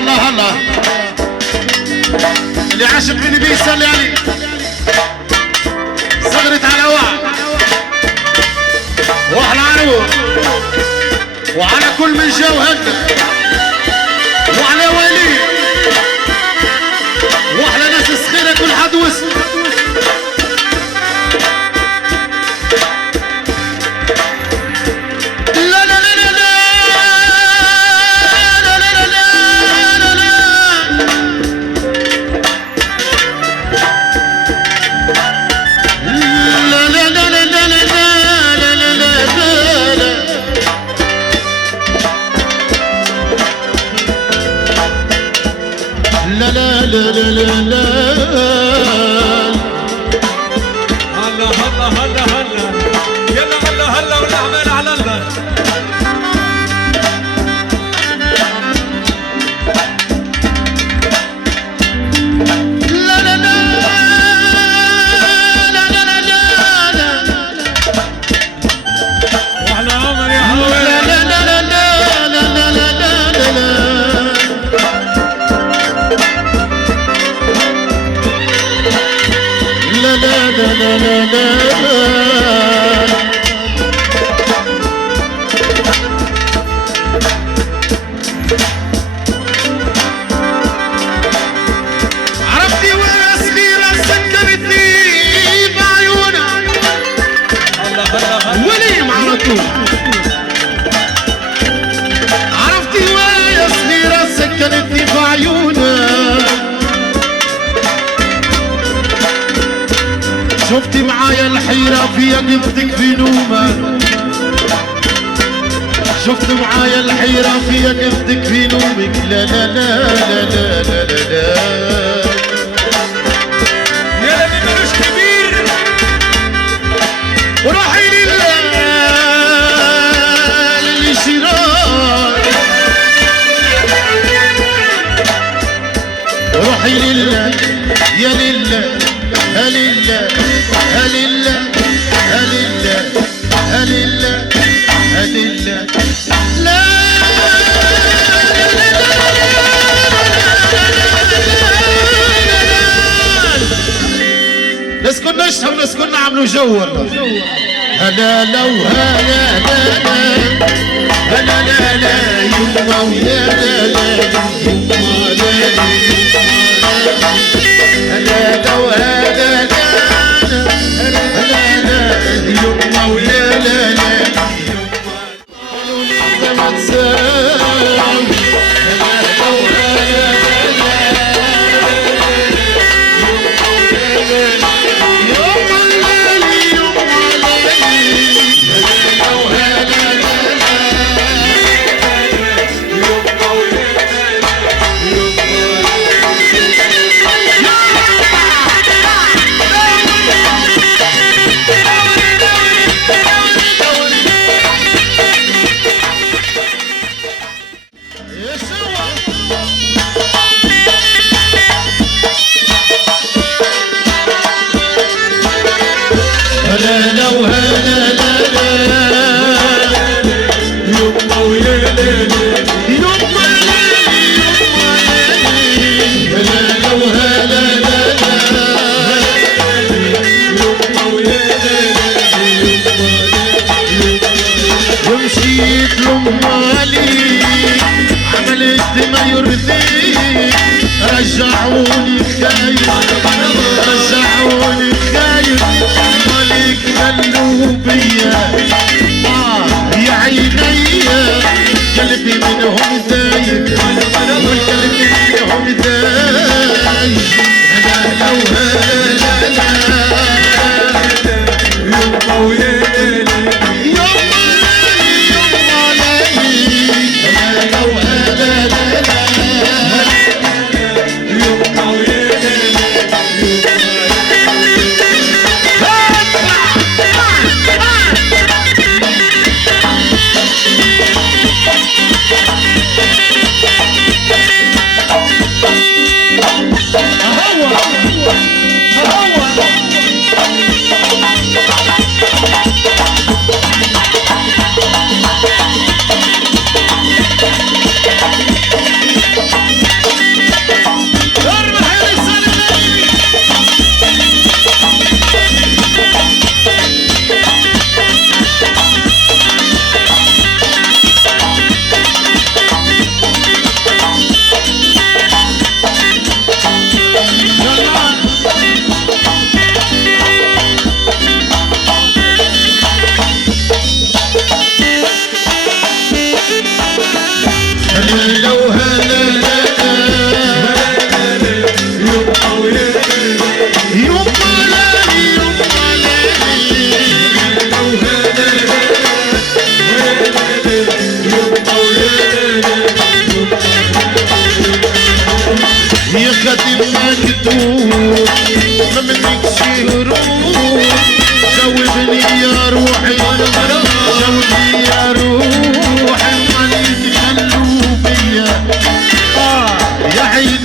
هلا هلا اللي عاشق من بيسال يعني صغرت على واحلى عروق وعلى كل من جو هدى وعلى ولي واحلى ناس صغيرة كل حد واسم لا لا لا لا لا هلا هلا هلا هلا يلا هلا هلا ونعمل على الله عرفتي وانا صغيرة سكرتني بعيونها وليم على طول عرفتي وانا صغيرة سكرتني بعيونها شفتي معايا الحيرة في قفتك في نومة شفت معايا الحيرة في قفتك في نومك لا لا لا لا لا لا لا لا يا لبي ملوش كبير روحي للشراء روحي لله يا لله هلله هلله هلله هلله هلله لا ناس كنا نشرب ناس كنا عملوا جو والله هلا لو هلا لا هلا لا لا يما ويا لا لا يما لا هلا لو هلا لا هلا لا يما ويا لا لا قالوا لي ما تساوي هلا لو هلا ومشيت لأمالي عملت ما يرضيك رجعوني خايف رجعوني خايف مالك قلوبيا يا عيني قلبي منهم دايب والقلب منهم دايب انا لو هلا يما ويا يا خاتم مكتوب ما منك شي هروب جاوبني يا روحي جاوبني يا روحي ما يتخلوا بيا يا عيد